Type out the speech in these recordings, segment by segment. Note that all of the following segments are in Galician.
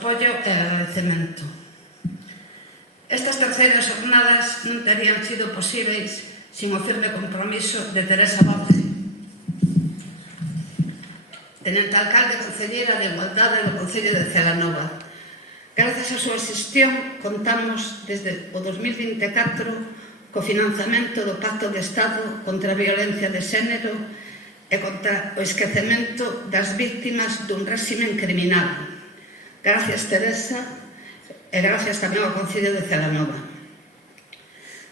apoio e agradecemento. Estas terceiras jornadas non terían sido posíveis sin o firme compromiso de Teresa Borge, tenente alcalde e concelleira de Igualdade do Concello de Celanova. Grazas á súa xestión, contamos desde o 2024 co financiamento do Pacto de Estado contra a violencia de xénero e contra o esquecemento das víctimas dun réximen criminal. Gracias, Teresa, e gracias tamén ao Concello de Celanova.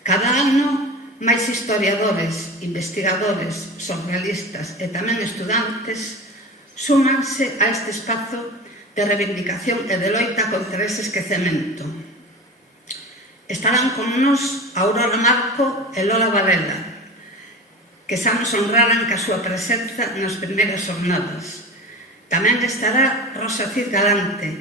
Cada ano, máis historiadores, investigadores, xornalistas e tamén estudantes súmanse a este espazo de reivindicación e de loita contra ese esquecemento. Estarán con nos Aurora Marco e Lola Varela, que xa nos honraran ca súa presenza nas primeiras jornadas. Tamén estará Rosa Cid Galante,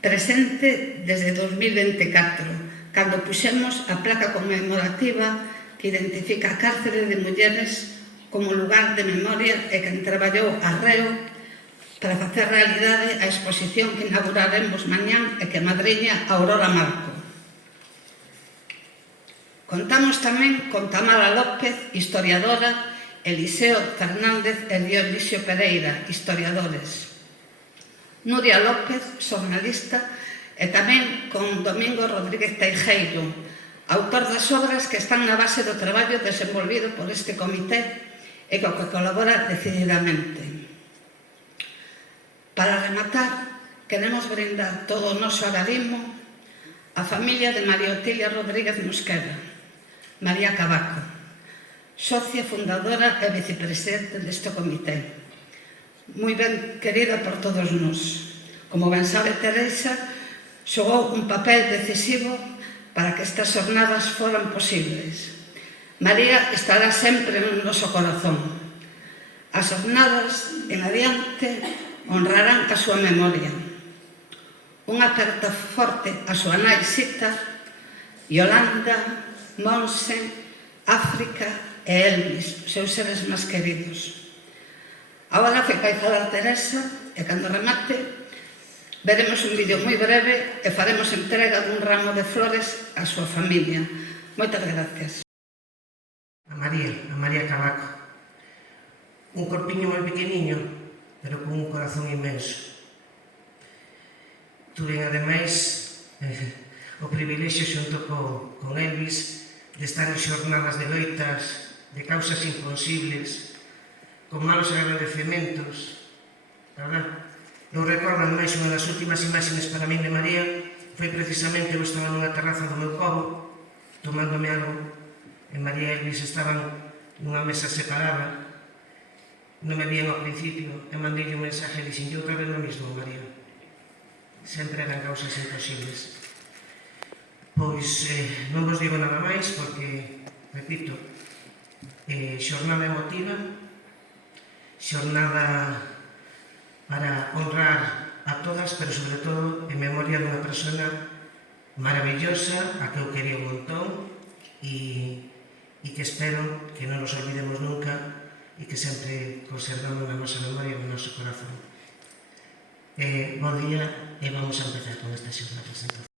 presente desde 2024, cando puxemos a placa conmemorativa que identifica a cárcere de mulleres como lugar de memoria e quen traballou arreo para facer realidade a exposición que inauguraremos mañán e que madriña Aurora Marco. Contamos tamén con Tamara López, historiadora, Eliseo Fernández e Dionisio Pereira, historiadores. Nuria López, xornalista, e tamén con Domingo Rodríguez Teijeiro, autor das obras que están na base do traballo desenvolvido por este comité e co que colabora decididamente. Para rematar, queremos brindar todo o noso agarimo á familia de María Otilia Rodríguez Mosquera, María Cavaco, socia fundadora e vicepresidente deste comité. Moi ben querida por todos nós. Como ben sabe Teresa, xogou un papel decisivo para que estas jornadas foran posibles. María estará sempre no noso corazón. As jornadas, en adiante, honrarán a súa memoria. Unha aperta forte a súa nai Sita, Yolanda, Monse, África e Elvis, seus seres máis queridos. Agora foi para falar Teresa e cando remate veremos un vídeo moi breve e faremos entrega dun ramo de flores á súa familia. Moitas gracias. A María Cavaco. Un corpiño moi pequeniño, pero con un corazón inmenso. Tuve, ademais, o privilexio xunto con Elvis de estar en xornadas de loitas, de causas imposibles, con malos agradecementos, verdad? Eu recordo, máis, unha das últimas imaxes para min de María foi precisamente eu estaba nunha terraza do meu pobo tomándome algo e María e Elvis estaban nunha mesa separada, non me vían ao principio e mandei un mensaje e dixen, eu outra vez lo mismo, María, sempre eran causas imposibles. Pois non vos digo nada máis porque, repito, xornada emotiva, xornada para honrar a todas, pero sobre todo en memoria dunha persona maravillosa, a que eu quería un montón e que espero que non nos olvidemos nunca e que sempre conservamos na nosa memoria e no noso corazón. Bo día e vamos a empezar con esta xornada.